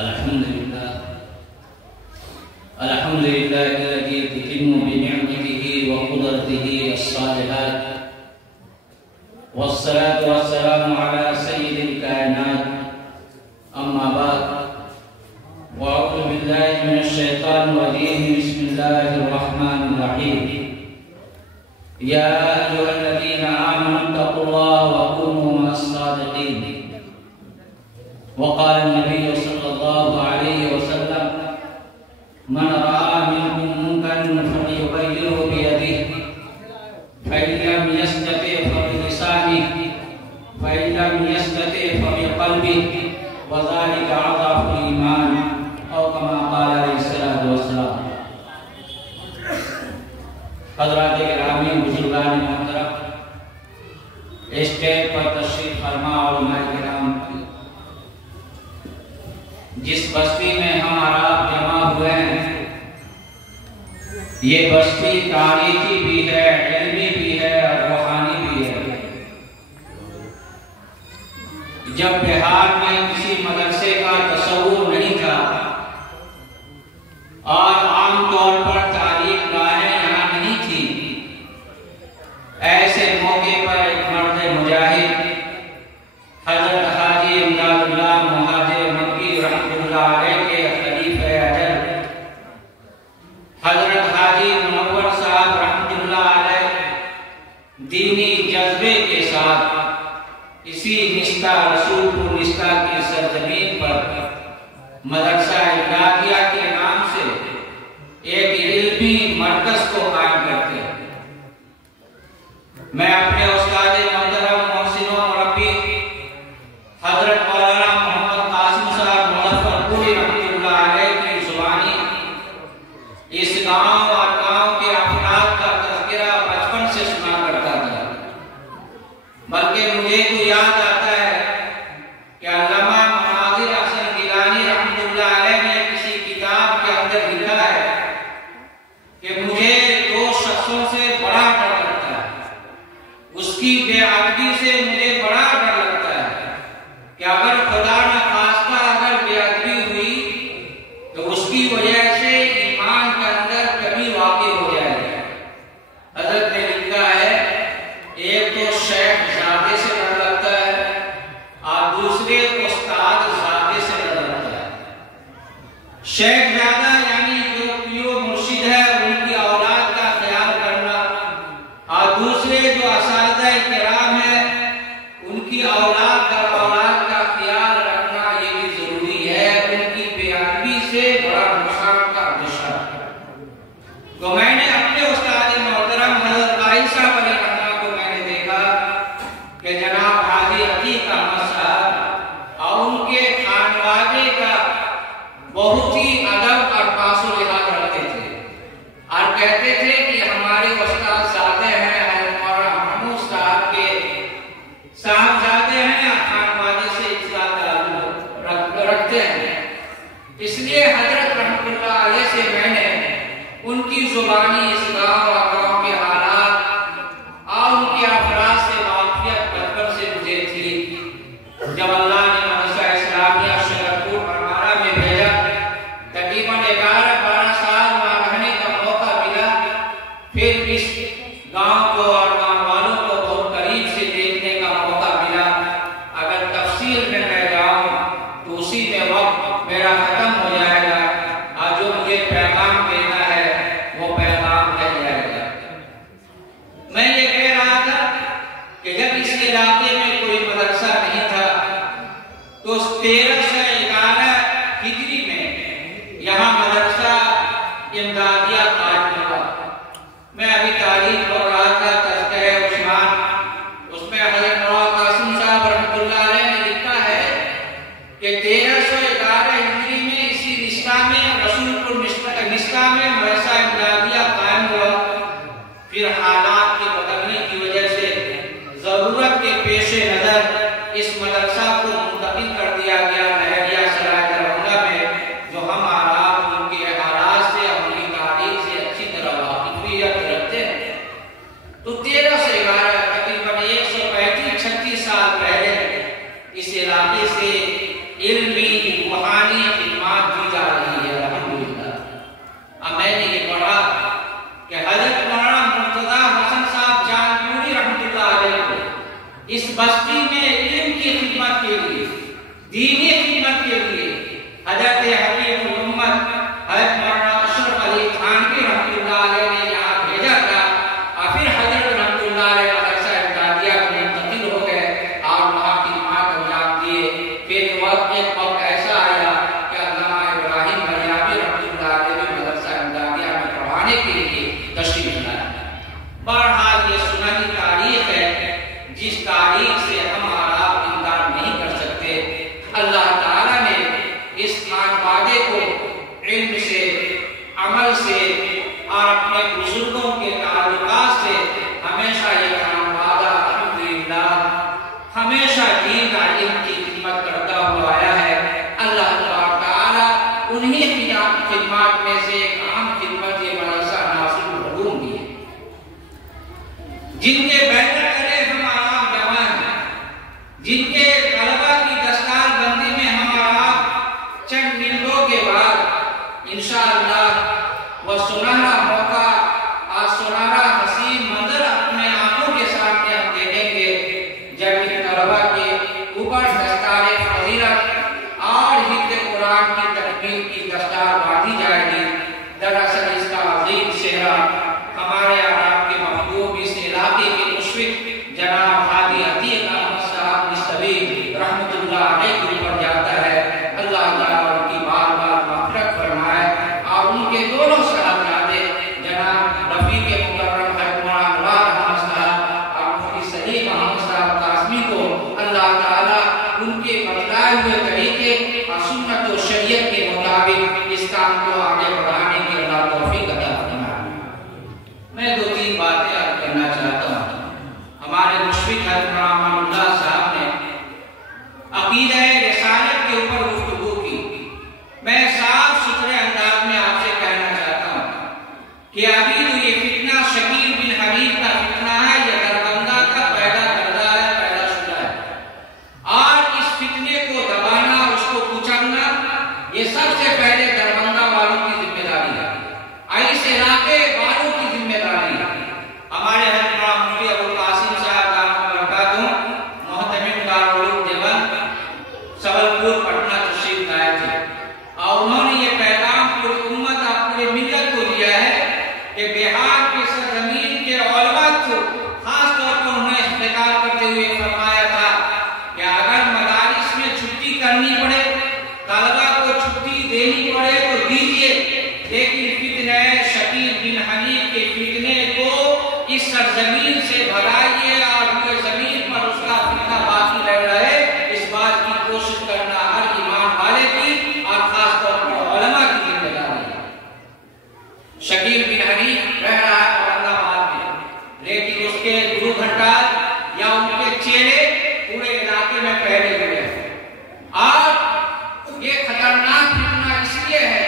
अल्हम्दुलिल्लाहिल्लज़ी ततिम्मु बिनिअमतिही व कुदरतिही अस्सालिहात वस्सलातु वस्सलामु अला सय्यिदिल कायनात अम्मा बाद व अऊज़ु बिल्लाहि मिनश शैतानिर रजीम बिस्मिल्लाहिर रहमानिर रहीम या अय्युहल्लज़ीना आमनु तक़ुल्लाहा व कूनू मअस सादिक़ीन वक़ाल नबी सल्लल्लाहु अलैहि वसल्लम मन रआ मिनकुम मुनकरन फलियुग़य्यिरहु बियदिही फ़इन लम यस्तति' फ़बिलिसानिही फ़इन लम यस्तति' फ़बिक़ल्बिही व ज़ालिका अज़अफ़ुल ईमान औ कमा क़ाल अलैहिस्सलातु वस्सलाम। हज़रात गिरामी बुज़ुर्गान मोहतरम, स्टेज पर तशरीफ़ फरमा उलमाए किराम, जिस बस्ती में हम और आप जमा हुए हैं, ये बस्ती तारीखी भी है, इल्मी भी है और रूहानी भी है। जब बिहार में किसी मदरसे का तसव्वुर नहीं था और आमतौर पर तालीम गाहें यहाँ नहीं थी, ऐसे मौके पर एक मर्द मुजाहिद हज़रत हाजी इमदादुल्लाह मुहाजिर मक्की रहमतुल्लाह अलैह के खलीफे अजल हज़रत हाजी मुनव्वर साहब रहमतुल्लाह अलैह दीनी जज्बे के साथ इसी निस्ता रसूलपुर निस्ता की सरजमीन पर मदरसा इमदादिया के नाम से एक इल्मी मरकज को कायम करते हैं। मैं अपने उस्ताद मोहतरम मोहसिन व मुरब्बी हजरत मौलाना मोहम्मद कासिम साहब मुज़फ्फरपुरी रहमतुल्लाह अलैह की जुबानी इस गांव और गांव के अफराद का तज़किरा बचपन से सुना करता था, बल्कि मुझे तो याद आता है कि अल्लामा मुनाज़िर हसन गिलानी रहमतुल्लाह अलैह ने किसी किताब के अंदर लिखा है कि मुझे दो शख्सों से बड़ा डर लगता है, उसकी बेअदबी से मुझे बड़ा डर लगता है कि अगर खुदा न खास्ता अगर बेअदबी हुई तो उसकी वजह से ईमान के अंदर कमी वाक़ई हो जाएगी। हज़रत ने लिखा है, एक तो शेख ज़ादे से डर लगता है और दूसरे उस्ताद ज़ादे से डर लगता है। शेख ज़ादा यानी जो पियो मुर्शिद है उनकी औलाद का ख्याल करना, और दूसरे जो असातिज़ा किराम है उनकी औलाद का ख्याल रखना, ये भी जरूरी है। उनकी बेअदबी से बड़ा नुकसान का अंदेशा। तो मैंने अपने उस्ताद मोहतरम हज़रत काई साहब अली रहमतुल्लाह को मैंने देखा कि जनाब हाजी अतीक अहमद साहब और उनके खानवादे का बहुत ही अदब और पासो लिहाज रखते थे और कहते थे कि हमारे उस्ताद ज़ादे हैं और महमूद साहब के साहबजादे हैं, खानवादे से इसका ताल्लुक रखते हैं। इसलिए हजरत रहमतुल्लाह अलैह से मैंने उनकी जुबानी इस गाँव और गाँव के हालात और उनके अफराद से वाक़ियत बचपन से मुझे थी। जब अल्लाह ने मदरसा इस्लामिया शरफपुर परमारा में भेजा, तकरीबन 11-12 साल वहाँ रहने का मौका मिला। फिर इस गाँव को और गाँव वालों को बहुत करीब से देखने का मौका मिला। अगर तफसील में मैं जाऊँ तो उसी में वक्त मेरा खत्म हो जाएगा और जो मुझे पैगाम देना है वो पैगाम रह जाएगा। मैं ये कह रहा था कि जब इस इलाके में कोई मदरसा नहीं था तो 1311 हिजरी में यहाँ मदरसा इमदादिया कायम हुआ। मैं अभी तारीख पढ़ रहा था, तज़किरे उस्मान, उसमें हज़रत मौलाना कासिम साहब रहमतुल्लाह अलैह ने लिखा है कि 1311 हिजरी में इसी निस्ता में रसूलपुर निस्ता में मदरसा इमदादिया कायम हुआ। फिर हालात के बदलने की वजह से जरूरत के पेश नजर इस मदरसा को मुंतकिल कर दिया गया महरिया सराय दरभंगा में, जो हम आप उनके हालात से उनकी तारीख से अच्छी तरह वाकिफियत रखते हैं। तो 1311 तकरीबन 135-36 साल पहले इस इलाके से इल्मी, रूहानी रूहानी खिदमत दी जा रही है। अल्हम्दुलिल्लाह। अब मैंने ये पढ़ा कि हजरत मौलाना मुर्तजा हसन साहब जानपुरी रहमतुल्लाह अलैह को इस बस्ती में इल्म की खिदमत के लिए, दीनी खिदमत के लिए हजरत हकीम उम्मत हजरत मौलाना अशरफ अली थानवी रहमतुल्लाह अलैह ने यहाँ भेजा था। और फिर हजरत रहमतुल्लाह अलैह मदरसा इमदादिया में मुंतकिल हो गए और वहाँ खिदमत अंजाम दिए। फिर एक वक्त ऐसा आया कि अल्लामा इब्राहिम बलियामी रहमतुल्लाह अलैह भी मदरसा इमदादिया में पढ़ाने के लिए तशरीफ लाए। बहरहाल ये सुनहरी तारीख है जिस तारीख से हम और आप इनकार नहीं कर सकते। अल्लाह ताला ने इस वादे को इल्म से, अमल से और अपने बुजुर्गों के ताल्लुकात से हमेशा ये वादा अल्हम्दुलिल्लाह हमेशा दीन और इल्म की खिदमत करता हुआ आया है। अल्लाह ताला उन्हीं खिदमत में से एक अहम खिदमत ये मदरसा नासिरुल उलूम भी है, जिनके बैठक करे हमारा जवान है, जिनके तलबा की दस्तार बंदी में हमारा चंद मिनटों के बाद इंशाअल्लाह वह सुनहरा मौका और सुनहरा हसीन मंजर अपने आंखों के सामने हम देखेंगे जब इन तलबा के ऊपर दस्तार फजीलत और हिफ्ज़ कुरान की तकमील की दस्तार बांधी जाएगी। दरअसल इसका अजीम सेहरा हमारे आपके महबूब इस इलाके के मुशफिक जनाब हाजी अतीक अहमद साहब निस्तवी रहमतुल्लाह अलैह के ऊपर जाता है। अल्लाह ताला उनकी बार बार मग़फ़िरत फरमाए और उनके दोनों साहबजादे जनाब रफ़ीक मुकर्रम हज़रत अनवार अहमद साहब और मुफ्ती सलीम अहमद साहब कासमी को अल्लाह ताला उनके बतलाए हुए तरीके और सुन्नत और शरीयत के मुताबिक इस काम को आगे बढ़ाने की अल्लाह तौफीक अता फरमाए। मैं दो तीन बातें अर्ज़ करना चाहता हूँ। हमारे मुशफिक हज़रत अमानुल्लाह साहब ने अक़ीदा रिसालत के ऊपर गुफ्तगू की। मैं साफ सुथरे अंदाज में आपसे कहना चाहता हूँ कि अभी जो ये फितना शकील बिन हमीद का फितना है, ये दरबंदा का पैदा करदा है, पैदा शुदा है और इस फितने को दबाना, उसको कुचलना ये सबसे पहले दरबंदा वालों की जिम्मेदारी है, इस इलाके वालों की जिम्मेदारी है। हमारे हज़रत मुफ्ती अबुल कासिम साहब मोहतमिम दारुल उलूम देवबंद सबलपुर पटना तशरीफ लाए थे और उन्होंने ये पैगाम पूरी उम्मत और पूरी मिल्लत को दिया है कि बिहार की सरजमीन के उलमा को खास तौर पर उन्हें इख्तितार करते हुए फरमाया था कि अगर मदारिस में छुट्टी करनी पड़े, तलबा को छुट्टी देनी पड़े तो दीजिए, लेकिन फितने शकील बिन हनीफ के फितने को इस सरजमीन से भगाइए और पूरे जमीन पर उसका फितना बाकी रह रहे, इस बात की कोशिश करना हर ईमान वाले की और खास तौर पर उलमा की जिम्मेदारी है। शकील बिन हनीफ रह रहा है औरंगाबाद में, लेकिन उसके गुरु भंडार या उनके चेले पूरे इलाके में फैले हुए हैं और ये खतरनाक फितना इसलिए है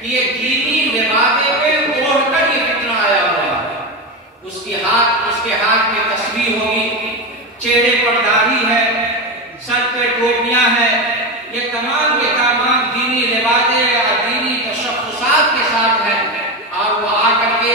कि ये दीनी लिबासे पे ओढ़कर ये फितना आया हुआ है। उसके हाथ में तस्बीह होगी, चेहरे पर दाढ़ी है, सर पे टोपियां हैं, ये तमाम के तमाम दीनी लिबासे और दीनी तशख्खुसात के साथ हैं और वो आकर के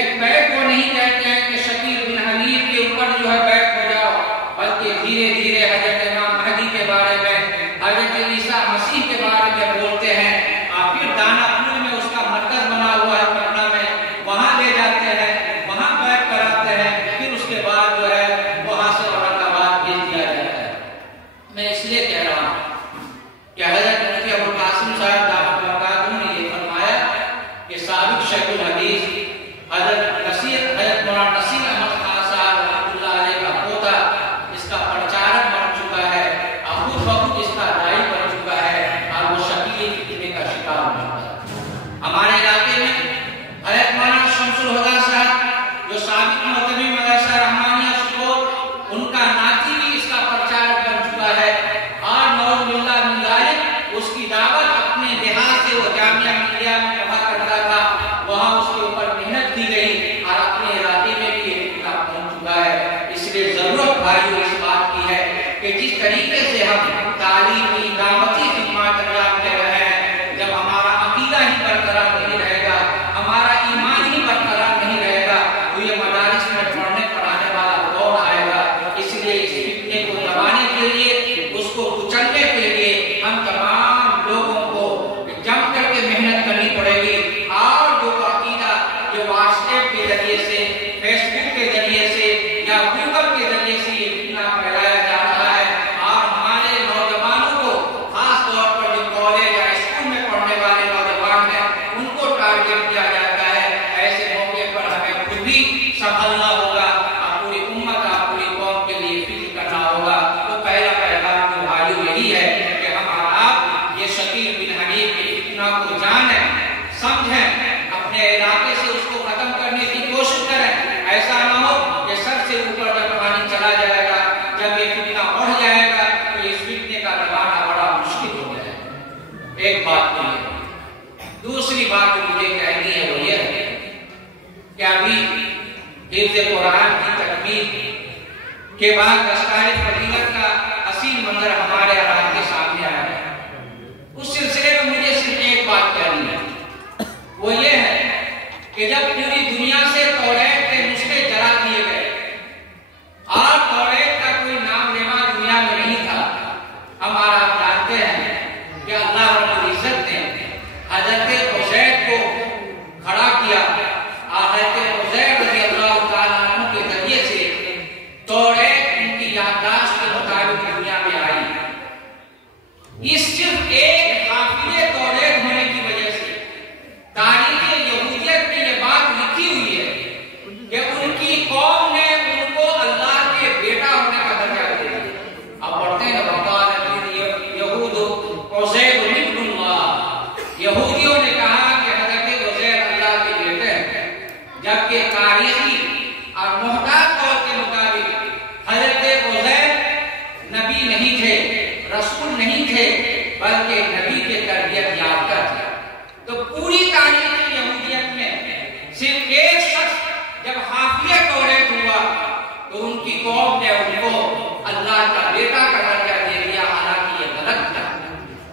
एक बैठ को नहीं कहते हैं कि शकील बिन हनीफ के ऊपर जो है बैठ हो जाओ, बल्कि धीरे धीरे हजरत इमाम महदी के बारे में, हजरत ईसा मसीह के बारे में बोलते हैं और फिर दानापुर में उसका मरकज बना हुआ है पटना में, वहां ले जाते हैं, वहां बैठ कराते हैं, फिर उसके बाद जो है वहां से औरंगाबाद भेज दिया जाता है। मैं इसलिए कह रहा हूँ कि हजरत मुफ्ती अबुल कासिम साहब ने ये फरमाया कि साबिक शेखुल हदीस हजरत मौलाना नसीर अहमद खान साहब रहमतुल्लाह अलैह का पोता इसका प्रचारक बन चुका है और खुद बखुद इसका दाई बन चुका है और वो शकील फितने का शिकार हो चुका है। हमारे इलाके में हजरत मौलाना शमसुल हुदा साहब जो साबिक मोहतमिम मदरसा रहमानिया सुपोर, उनका नाती भी इसका प्रचारक बन चुका है और नौजुबिल्लाह मिन ज़ालिक उसकी दावत अपने देहात से वो जामिया मिलिया में पढ़ा करता था, वहाँ उसके ऊपर मेहनत की गई और अपने इलाके में भी ये फितना पहुंच चुका है। इसलिए जरूरत भाइयों इस बात की है कि जिस तरीके से हम तालीमी दावती खिदमत अंजाम दे एक बात तो ये। दूसरी बात जो मुझे कहनी है वो ये है कि अभी हिफ्ज़ कुरान की तकमील के बाद दस्तार फजीलत का असील मंजर हमारे आराम के सामने आया है। उस सिलसिले में मुझे सिर्फ एक बात कहनी है, वो ये है कि जब पूरी दुनिया से तौरात के नुस्खे जला दिए गए और तौरात का कोई नाम लेवा दुनिया में नहीं था, हमारा आप जानते हैं कि अल्लाह रब्बुल इज्जत ने हजरत उज़ैर को खड़ा किया। हजरत उज़ैर रज़ियल्लाहु ताला अन्हु के जरिए से तौरात उनकी याददाश्त के मुताबिक दुनिया में आई। इस सिर्फ एक हाफिज़े तौरात होने की वजह से तारीख़ यहूदियत में ये बात लिखी हुई है कि उनकी कौम ने उनको अल्लाह के बेटा होने का दर्जा दे दिया। अब पढ़ते हैं यहूद उज़ैर इब्नुल्लाह, यहूदियों ने कहा कि हज़रत उज़ैर अल्लाह के बेटे हैं, जबकि तारीख़ी और मुहताज तौर के मुताबिक हज़रत उज़ैर नबी नहीं थे, रसूल नहीं थे, बल्कि नबी के तरबियत याफ्ता थे। तो पूरी तारीख़ यहूदियत में सिर्फ एक शख्स जब हाफिज़ तौरात हुआ तो उनकी कौम ने उनको अल्लाह का बेटा का दर्जा दे दिया, हालांकि ये गलत था।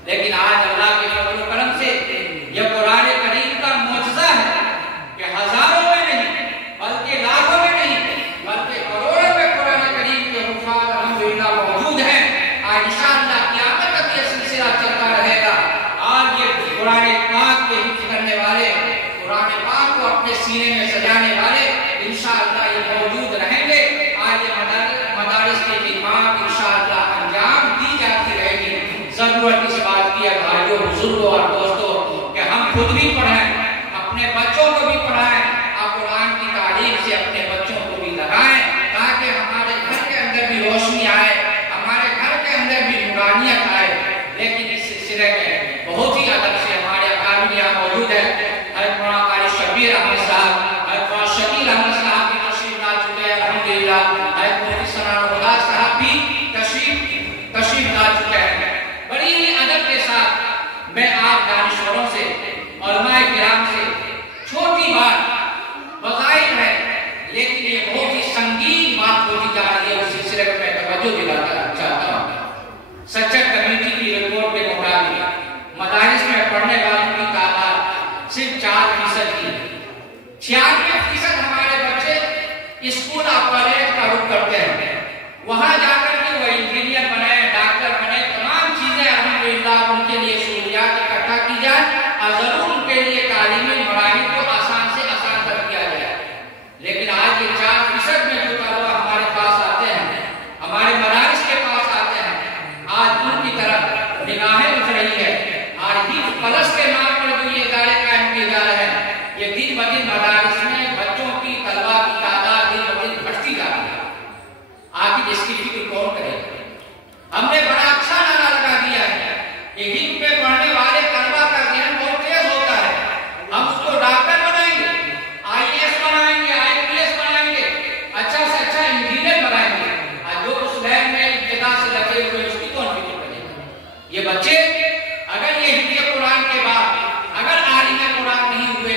लेकिन आज अल्लाह के फज़ल व करम से यह कुरान करीम का मौजज़ा है कि हजारों में नहीं बल्कि लाखों में नहीं बल्कि करोड़ों में कुरान करीम के हुफ़ाज़ अल्हम्दुलिल्लाह मौजूद हैं। आज इंशाअल्लाह क़यामत तक ये सिलसिला चलता रहेगा। आज ये कुरान पाक के हिफ्ज़ करने वाले, कुरान पाक को अपने सीने में सजाने वाले इंशाअल्लाह ये मौजूद रहेंगे। आज ये मदारिस की खिदमत इंशाअल्लाह अंजाम दी जाती रहेगी। जरूरत इस बात की है भाइयों, बुजुर्गों और दोस्तों कि हम खुद भी पढ़ें, अपने बच्चों को भी पढ़ाएं और कुरान की तालीम से अपने बच्चों को भी लगाएं, ताकि हमारे घर के अंदर भी रोशनी आए, हमारे घर के अंदर भी नूरानियत आए। लेकिन इस सिलसिले में बहुत ही अदब से हमारे अकादमी यहाँ मौजूद है। हज़रत मौलाना क़ारी शब्बीर अहमद साहब, हज़रत मौलाना शकील अहमद साहब की तशरीफ ला चुके हैं अल्हम्दुलिल्लाह। हज़रत मुफ्ती सनाउल हुदा साहब भी तशरीफ ला चुके हैं। बड़ी ही अदब के साथ मैं आप दानिश्वरों से, उलमाए किराम से छोटी बात बज़ाहिर है लेकिन ये बहुत ही संगीन बात होती जा रही है, उस सिलसिले में मैं तवज्जो दिलाना चाहता हूँ। सच्चा कमेटी की रिपोर्ट के मुताबिक मदारिस में पढ़ने वालों की तादाद सिर्फ 4% की है। 96% हमारे बच्चे स्कूल और कॉलेज का रुख करते हैं, वहां जाकर के वो इंजीनियर बने, डॉक्टर बने, तमाम चीजें अल्हम्दुलिल्लाह उनके लिए सहूलियात इकट्ठा की जाए और जरूर उनके लिए तालीमी मराहिल को आसान से आसान कर दिया जाए। लेकिन आज ये 4% में जो तलबा हमारे पास आते हैं, हमारे मदारिस के पास आते हैं, आज उनकी तरफ निगाहें उठ रही है। आज ही प्लस के नाम पर जो ये इदारे कायम किए जा रहे हैं, ये दिन ब दिन मदारिस में बच्चों की, तलबा की तादाद दिन ब दिन बढ़ती जा रही है। आखिर इसकी फिक्र कौन करेगा? हमने बड़ा अच्छा नारा लगा दिया है कि हिफ्ज़ में पढ़ने वाले तलबा का ज़हन बहुत तेज होता है, हम उसको डॉक्टर बनाएंगे, IAS बनाएंगे, IPS बनाएंगे, अच्छा से अच्छा इंजीनियर बनाएंगे। और जो उस लाइन में इब्तिदा से लगे हुए उसकी कौन फिक्र करेगा? ये बच्चे अगर ये हिफ्ज़ कुरान के बाद अगर आलिम कुरान नहीं हुए,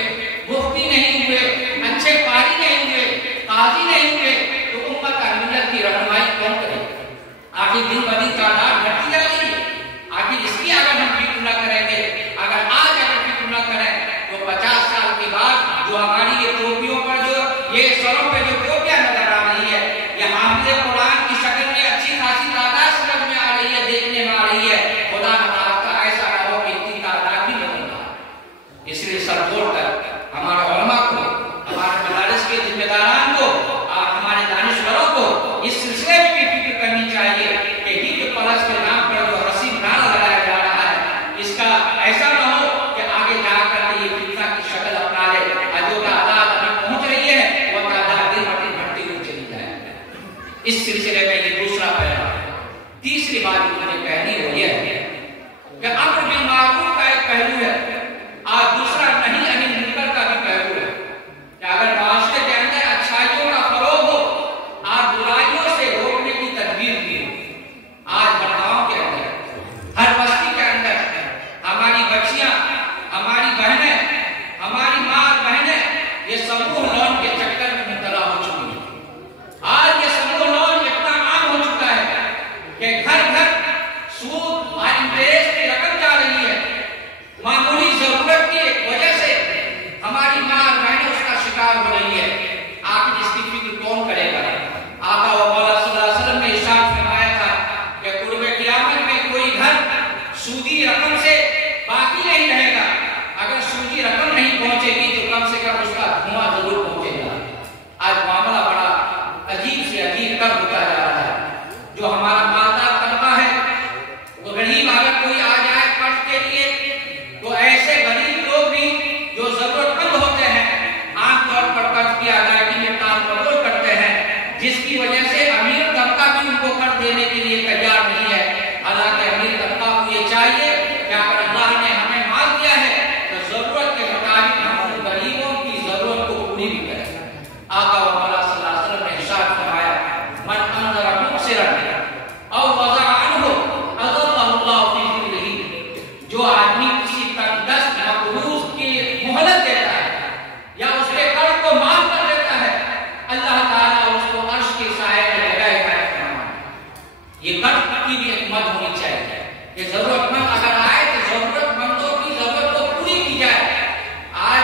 मुफ्ती नहीं हुए, अच्छे कारी नहीं हुए, काजी नहीं हुए, तो उम्मत और मिल्लत की रहनुमाई कौन करेगा? आखिर दिन ब दिन तादाद बढ़ती जा रही है। आखिर इसकी अगर हम फिक्र न करेंगे, अगर आज अगर फिक्र न करें तो 50 साल के बाद जो हमारी ये टोपियों पर जो ये सरों पे जो टोपियां नजर आ रही है, ये हाफिज़ कुरान की शक्ल में अच्छी खासी तादाद समझ में आ रही है, देखने में आ रही है। खुदा न खास्ता ऐसा न हो कि इतनी तादाद भी न बना। इसलिए सर जोड़कर हमारे उलमा को, हमारे मदारिस के जिम्मेदारान को और हमारे दानिश्वरों को इस सिलसिले में भी फिक्र करनी चाहिए कि हिफ्ज़ प्लस के नाम पर जो हसीन नारा लगाया जा रहा है, इसका ऐसा न हो कि आगे जाकर ये फितना की शक्ल अपना ले और जो तादाद अभी पहुंच रही है वो तादाद दिन ब दिन बढ़ती हुई चली जाए। इस सिलसिले में ये दूसरा पहलू है। तीसरी बात मुझे कहनी हो यह है कि अम्र बिल मारूफ का एक पहलू है और दूसरा नहीं अनिल मुनकर का भी पहलू है कि अगर माशरे के अंदर अच्छाइयों का फरोग हो और बुराइयों से रोकने की तदबीर की हो। आज बड़गांव के अंदर, हर बस्ती के अंदर हमारी से बाकी नहीं रहेगा। अगर सूजी रकम नहीं पहुंचेगी तो कम से कम उसका धुआं जरूर पहुंचेगा। आज मामला बड़ा अजीब से अजीब कर होता जा रहा है। जो हमारा मालदार तबका है, तो गरीब अगर कोई आ जाए कर्ज के लिए, तो ऐसे गरीब लोग भी जो जरूरतमंद होते हैं आमतौर पर कर्ज की अदायगी में टाल मटोल करते हैं, जिसकी वजह से अमीर तबका भी उनको कर्ज देने के लिए तैयार नहीं है। हालांकि अमीर तबका को ये चाहिए कि अगर अल्लाह ने हमें माल दिया है तो जरूरत के मुताबिक हम उन गरीबों की जरूरत को पूरी भी करें। आका व मौला सल्लल्लाहु अलैहि वसल्लम ने इरशाद फरमाया, मन अंज़रा मुबसिरन औ वज़अ अन्हु अज़ल्लहु फी ज़िल्लिही। जो आदमी किसी तंगदस्त मक़रूज़ की मोहलत देता है या उसके कर्ज को माफ कर देता है, अल्लाह ताला उसको अर्श के साए में लगाएगा। ये कर्ज की भी एक मद होनी चाहिए कि जरूरतमंद अगर आए तो जरूरतमंदों की जरूरत को पूरी की जाए। आज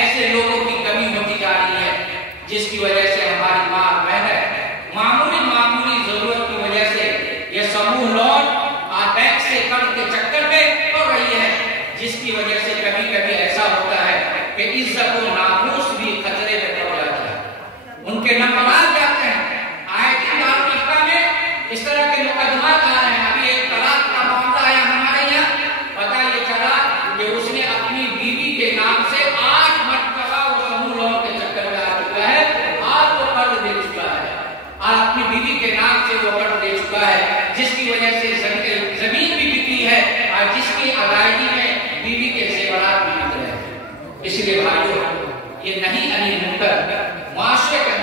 ऐसे लोगों की कमी होती जा रही है, जिसकी वजह से हमारी माँ बहनें मामूली जरूरत की वजह से ये समूह लोन बैंक से कर्ज के चक्कर में पड़ रही है, जिसकी वजह से कभी कभी ऐसा होता है कि इज्जत और नामूस भी खतरे में पड़ जाता है। उनके नंबर आ जाते हैं। आए दिन अफ्रीका में इस तरह के मुकदमा आ रहे हैं। अभी एक तलाक का मामला आया हमारे यहाँ, पता ये चला कि उसने अपनी बीवी के नाम से 8 मरतबा वो समूह लोन के चक्कर में आ चुका है, आज वो कर्ज दे चुका है, आज अपनी बीवी के नाम से वो कर्ज दे चुका है, जिसकी वजह से जमीन भी बिकी है और जिसकी अदायगी में बीवी के जेवरात भी बिक रहे हैं। इसलिए भाइयों, ये नहीं अनिल मुनकर, माशरे के